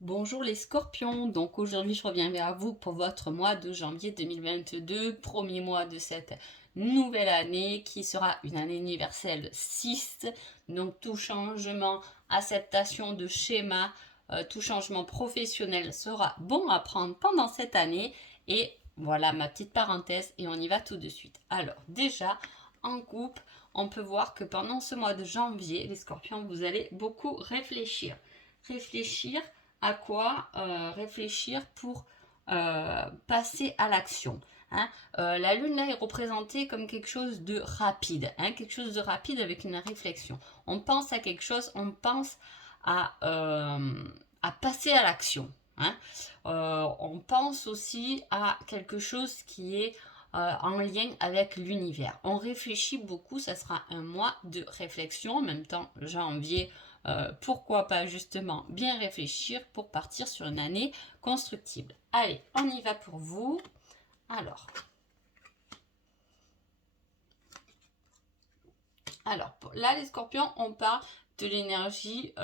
Bonjour les scorpions, donc aujourd'hui je reviens vers vous pour votre mois de janvier 2022, premier mois de cette nouvelle année qui sera une année universelle 6, donc tout changement, acceptation de schéma, tout changement professionnel sera bon à prendre pendant cette année et voilà ma petite parenthèse et on y va tout de suite. Alors déjà en couple, on peut voir que pendant ce mois de janvier, les scorpions, vous allez beaucoup réfléchir. Réfléchir à quoi réfléchir pour passer à l'action. Hein. La lune là est représentée comme quelque chose de rapide, hein, quelque chose de rapide avec une réflexion. On pense à quelque chose, on pense à passer à l'action. Hein. On pense aussi à quelque chose qui est en lien avec l'univers. On réfléchit beaucoup, ça sera un mois de réflexion, en même temps janvier, pourquoi pas justement bien réfléchir pour partir sur une année constructible. Allez, on y va pour vous. Alors là les scorpions, on parle de l'énergie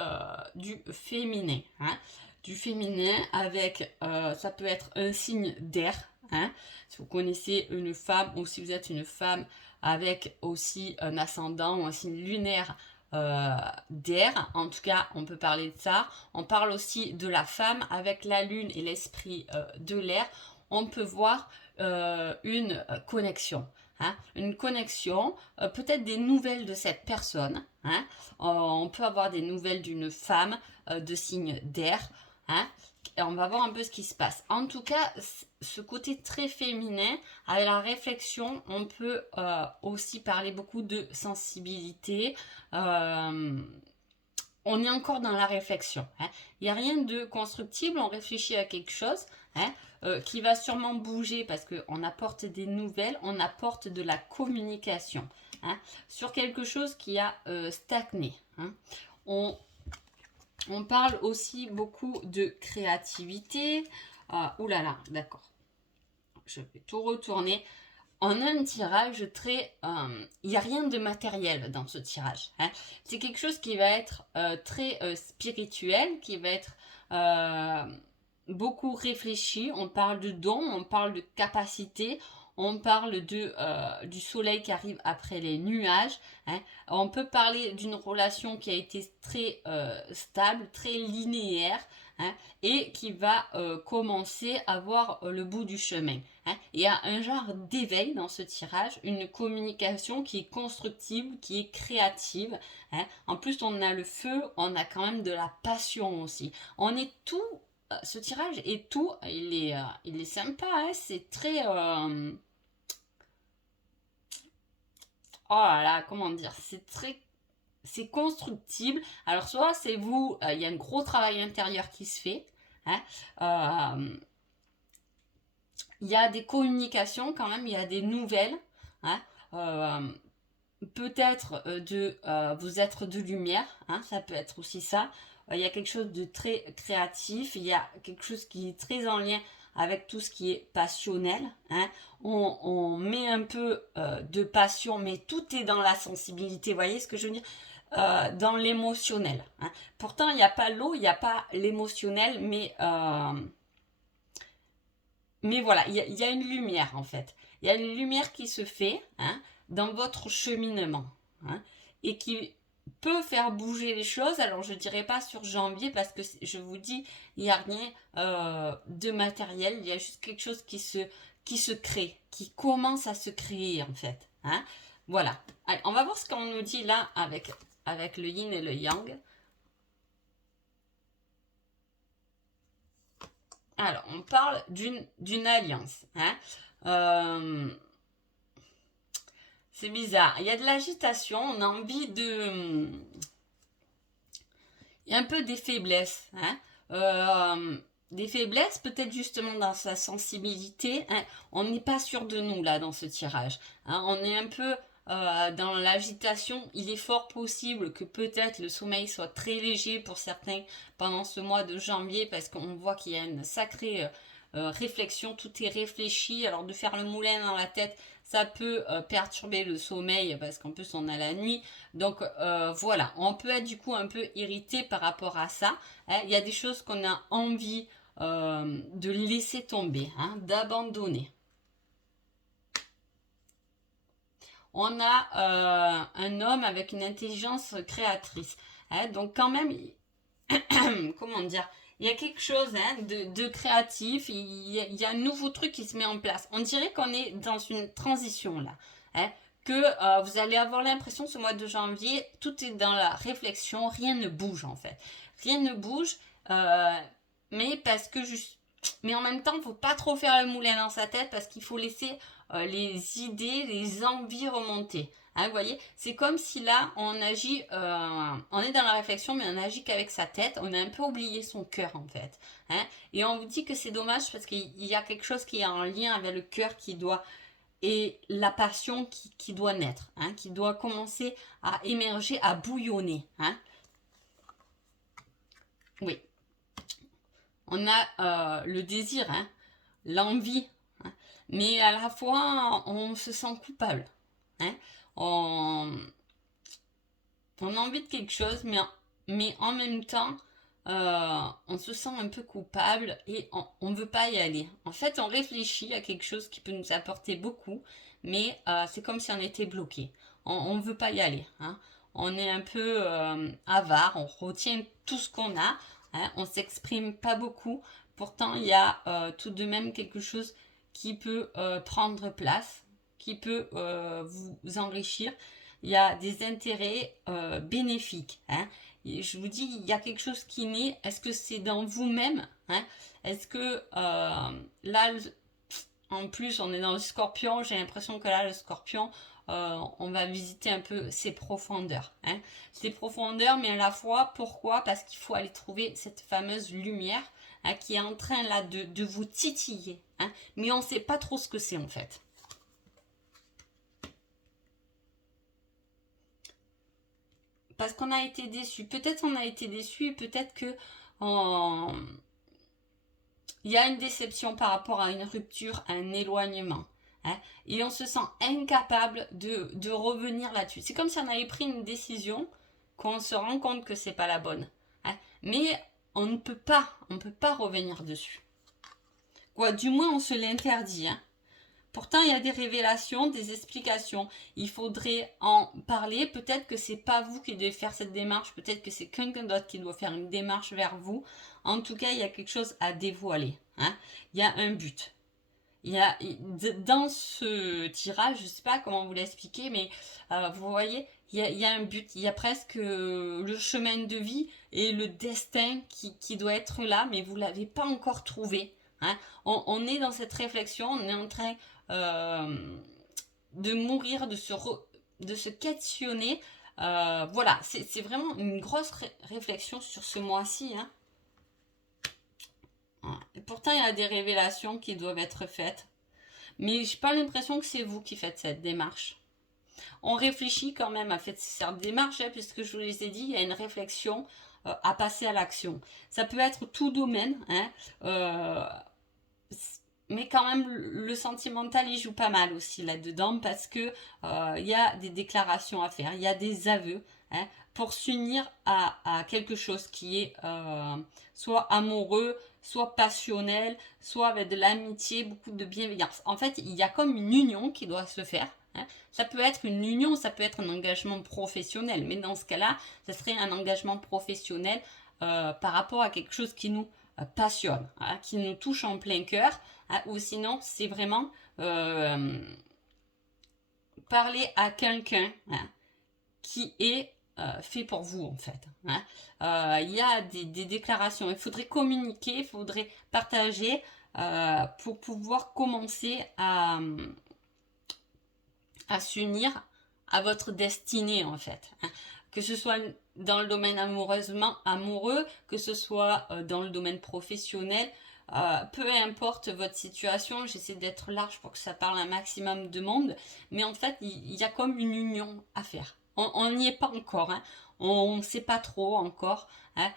du féminin. Hein, du féminin avec, ça peut être un signe d'air. Hein, si vous connaissez une femme ou si vous êtes une femme avec aussi un ascendant ou un signe lunaire d'air, en tout cas on peut parler de ça. On parle aussi de la femme avec la lune et l'esprit de l'air. On peut voir une connexion. Hein, une connexion, peut-être des nouvelles de cette personne. Hein, on peut avoir des nouvelles d'une femme de signe d'air. Hein, et on va voir un peu ce qui se passe. En tout cas, ce côté très féminin, avec la réflexion, on peut aussi parler beaucoup de sensibilité. On est encore dans la réflexion. Hein. Il n'y a rien de constructible, on réfléchit à quelque chose. Hein, qui va sûrement bouger parce qu'on apporte des nouvelles, on apporte de la communication. Hein, sur quelque chose qui a stagné. Hein. On parle aussi beaucoup de créativité. Ouh là là, d'accord. Je vais tout retourner. On a un tirage très... Il n'y a rien de matériel dans ce tirage. Hein. C'est quelque chose qui va être très spirituel, qui va être beaucoup réfléchi. On parle de dons, on parle de capacité, on parle du soleil qui arrive après les nuages. Hein. On peut parler d'une relation qui a été très stable, très linéaire. Hein, et qui va commencer à voir le bout du chemin. Hein. Il y a un genre d'éveil dans ce tirage, une communication qui est constructive, qui est créative. Hein. En plus, on a le feu, on a quand même de la passion aussi. On est tout, ce tirage est tout, il est sympa, hein. C'est très... oh là là, comment dire, c'est constructible. Alors soit c'est vous, il y a un gros travail intérieur qui se fait. Hein, il y a des communications quand même, il y a des nouvelles. Hein, peut-être vous être de lumière, hein, ça peut être aussi ça. Il y a quelque chose de très créatif, il y a quelque chose qui est très en lien avec tout ce qui est passionnel. Hein. On met un peu de passion, mais tout est dans la sensibilité. Vous voyez ce que je veux dire? Dans l'émotionnel. Hein. Pourtant, il n'y a pas l'eau, il n'y a pas l'émotionnel, mais voilà, il y a une lumière en fait. Il y a une lumière qui se fait, hein, dans votre cheminement. Hein, et qui peut faire bouger les choses. Alors je ne dirais pas sur janvier parce que je vous dis, il n'y a rien de matériel. Il y a juste quelque chose qui se crée, qui commence à se créer en fait. Hein. Voilà. Allez, on va voir ce qu'on nous dit là avec le yin et le yang. Alors, on parle d'une alliance. Hein. C'est bizarre. Il y a de l'agitation, on a envie de... Il y a un peu des faiblesses. Hein. Des faiblesses, peut-être justement dans sa sensibilité. Hein. On n'est pas sûr de nous, là, dans ce tirage. Hein. On est un peu dans l'agitation. Il est fort possible que peut-être le sommeil soit très léger pour certains pendant ce mois de janvier, parce qu'on voit qu'il y a une sacrée réflexion. Tout est réfléchi. Alors, de faire le moulin dans la tête, ça peut perturber le sommeil parce qu'en plus on a la nuit. Donc voilà, on peut être du coup un peu irrité par rapport à ça. Hein. Il y a des choses qu'on a envie de laisser tomber, hein, d'abandonner. On a un homme avec une intelligence créatrice. Hein, donc quand même, comment dire, il y a quelque chose hein, de créatif, il y a un nouveau truc qui se met en place. On dirait qu'on est dans une transition là. Hein, que vous allez avoir l'impression ce mois de janvier, tout est dans la réflexion, rien ne bouge en fait. Rien ne bouge, mais parce que juste... Mais en même temps, il ne faut pas trop faire le moulin dans sa tête parce qu'il faut laisser les idées, les envies remonter. Hein, vous voyez, c'est comme si là, on agit, on est dans la réflexion, mais on agit qu'avec sa tête. On a un peu oublié son cœur, en fait. Hein, et on vous dit que c'est dommage parce qu'il y a quelque chose qui est en lien avec le cœur qui doit, et la passion qui doit naître, hein, qui doit commencer à émerger, à bouillonner. Hein. Oui. On a le désir, hein, l'envie, hein, mais à la fois, on se sent coupable. Hein. On, on a envie de quelque chose, mais en même temps, on se sent un peu coupable et on ne veut pas y aller. En fait, on réfléchit à quelque chose qui peut nous apporter beaucoup, mais c'est comme si on était bloqué. On ne veut pas y aller. Hein. On est un peu avare, on retient tout ce qu'on a, hein, on ne s'exprime pas beaucoup. Pourtant, il y a tout de même quelque chose qui peut prendre place, qui peut vous enrichir. Il y a des intérêts bénéfiques. Hein. Et je vous dis, il y a quelque chose qui naît. Est-ce que c'est dans vous-même, hein? Est-ce que là, en plus, on est dans le scorpion. J'ai l'impression que là, le scorpion, on va visiter un peu ses profondeurs. Hein. Ses profondeurs, mais à la fois, pourquoi? Parce qu'il faut aller trouver cette fameuse lumière hein, qui est en train là de vous titiller. Hein. Mais on ne sait pas trop ce que c'est en fait. Parce qu'on a été déçu. Peut-être on a été déçu, peut-être que il y a une déception par rapport à une rupture, à un éloignement. Hein, et on se sent incapable de revenir là-dessus. C'est comme si on avait pris une décision, qu'on se rend compte que c'est pas la bonne. Hein, mais on ne peut pas revenir dessus. Quoi, du moins on se l'interdit. Hein. Pourtant, il y a des révélations, des explications. Il faudrait en parler. Peut-être que c'est pas vous qui devez faire cette démarche. Peut-être que c'est quelqu'un d'autre qui doit faire une démarche vers vous. En tout cas, il y a quelque chose à dévoiler. Hein. Il y a un but. Il y a, dans ce tirage, je ne sais pas comment vous l'expliquer, mais vous voyez, il y a un but. Il y a presque le chemin de vie et le destin qui doit être là, mais vous ne l'avez pas encore trouvé. Hein. On est dans cette réflexion, on est en train de mourir, de se questionner. Voilà, c'est vraiment une grosse réflexion sur ce mois-ci. Hein. Et pourtant, il y a des révélations qui doivent être faites. Mais j'ai pas l'impression que c'est vous qui faites cette démarche. On réfléchit quand même à faire cette démarche, hein, puisque je vous les ai dit, il y a une réflexion à passer à l'action. Ça peut être tout domaine, hein, mais quand même le sentimental il joue pas mal aussi là-dedans parce que y a des déclarations à faire, il y a des aveux hein, pour s'unir à quelque chose qui est soit amoureux, soit passionnel, soit avec de l'amitié, beaucoup de bienveillance. En fait, il y a comme une union qui doit se faire. Hein. Ça peut être une union, ça peut être un engagement professionnel, mais dans ce cas-là, ce serait un engagement professionnel par rapport à quelque chose qui nous passionne, hein, qui nous touche en plein cœur, hein, ou sinon c'est vraiment parler à quelqu'un hein, qui est fait pour vous en fait. Hein. Il y a des déclarations, il faudrait communiquer, il faudrait partager pour pouvoir commencer à s'unir à votre destinée en fait. Hein. Que ce soit dans le domaine amoureux, que ce soit dans le domaine professionnel, peu importe votre situation, j'essaie d'être large pour que ça parle un maximum de monde, mais en fait, il y a comme une union à faire. on n'y est pas encore, hein. On ne sait pas trop encore, hein.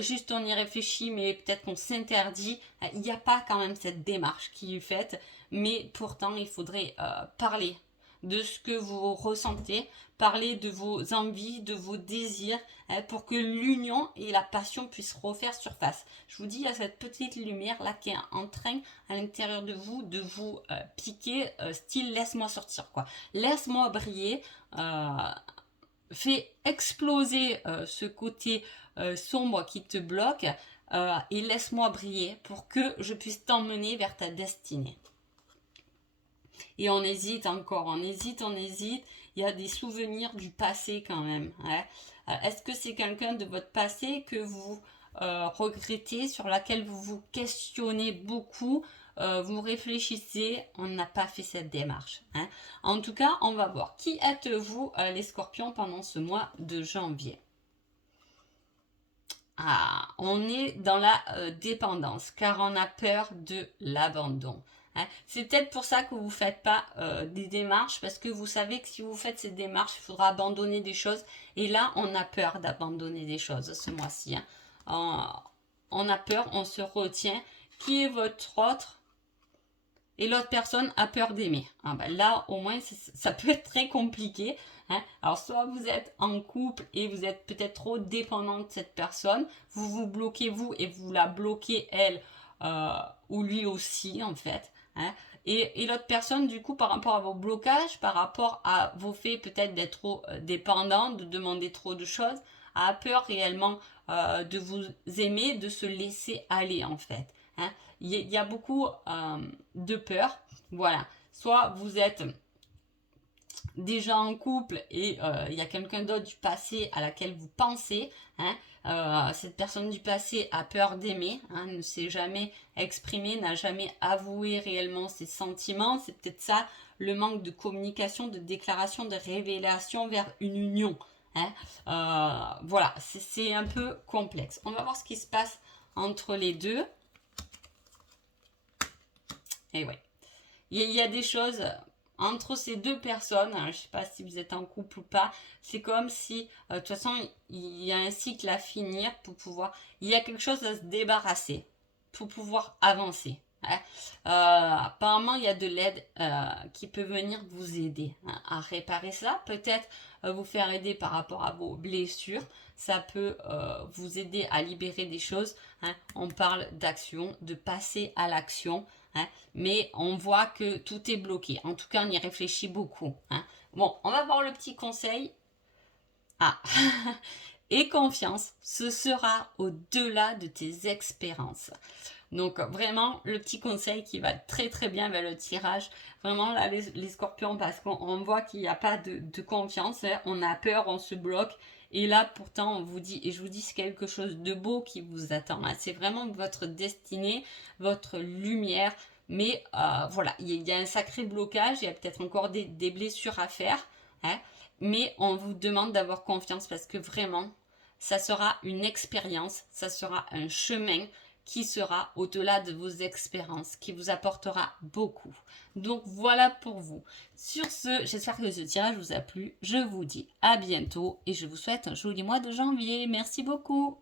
Juste on y réfléchit, mais peut-être qu'on s'interdit. Il n'y a pas quand même cette démarche qui est faite, mais pourtant il faudrait parler de ce que vous ressentez, parler de vos envies, de vos désirs, hein, pour que l'union et la passion puissent refaire surface. Je vous dis, il y a cette petite lumière là qui est en train à l'intérieur de vous piquer, style laisse-moi sortir, quoi. Laisse-moi briller. Fais exploser ce côté sombre qui te bloque, et laisse-moi briller pour que je puisse t'emmener vers ta destinée. Et on hésite encore, on hésite. Il y a des souvenirs du passé quand même, hein. Est-ce que c'est quelqu'un de votre passé que vous regrettez, sur laquelle vous vous questionnez beaucoup, vous réfléchissez? On n'a pas fait cette démarche, hein. En tout cas, on va voir. Qui êtes-vous, les scorpions, pendant ce mois de janvier? Ah, on est dans la dépendance, car on a peur de l'abandon. Hein. C'est peut-être pour ça que vous ne faites pas des démarches, parce que vous savez que si vous faites ces démarches, il faudra abandonner des choses. Et là, on a peur d'abandonner des choses ce mois-ci, hein. On a peur, on se retient. Qui est votre autre? Et l'autre personne a peur d'aimer. Ah ben là, au moins, ça peut être très compliqué, hein. Alors, soit vous êtes en couple et vous êtes peut-être trop dépendant de cette personne, vous vous bloquez vous et vous la bloquez elle, ou lui aussi, en fait, hein. Et l'autre personne, du coup, par rapport à vos blocages, par rapport à vos faits peut-être d'être trop dépendant, de demander trop de choses, a peur réellement de vous aimer, de se laisser aller, en fait, hein. Il y a beaucoup de peur. Voilà. Soit vous êtes déjà en couple et il y a quelqu'un d'autre du passé à laquelle vous pensez, hein. Cette personne du passé a peur d'aimer, hein, ne s'est jamais exprimée, n'a jamais avoué réellement ses sentiments. C'est peut-être ça, le manque de communication, de déclaration, de révélation vers une union, hein. Voilà, c'est un peu complexe. On va voir ce qui se passe entre les deux. Et ouais, il y a des choses entre ces deux personnes, hein, je ne sais pas si vous êtes en couple ou pas, c'est comme si, de toute façon, il y a un cycle à finir pour pouvoir, il y a quelque chose à se débarrasser pour pouvoir avancer, hein. Apparemment, il y a de l'aide qui peut venir vous aider, hein, à réparer ça, peut-être vous faire aider par rapport à vos blessures, ça peut vous aider à libérer des choses, hein. On parle d'action, de passer à l'action, hein, mais on voit que tout est bloqué. En tout cas, on y réfléchit beaucoup, hein. Bon, on va voir le petit conseil. Ah, et confiance, ce sera au-delà de tes expériences. Donc vraiment, le petit conseil qui va très très bien avec le tirage. Vraiment, là, les scorpions, parce qu'on voit qu'il n'y a pas de confiance, hein. On a peur, on se bloque. Et là, pourtant, on vous dit, et je vous dis, c'est quelque chose de beau qui vous attend, hein. C'est vraiment votre destinée, votre lumière. Mais voilà, il y a un sacré blocage, il y a peut-être encore des blessures à faire, hein. Mais on vous demande d'avoir confiance, parce que vraiment, ça sera une expérience, ça sera un chemin qui sera au-delà de vos expériences, qui vous apportera beaucoup. Donc voilà pour vous. Sur ce, j'espère que ce tirage vous a plu. Je vous dis à bientôt et je vous souhaite un joli mois de janvier. Merci beaucoup.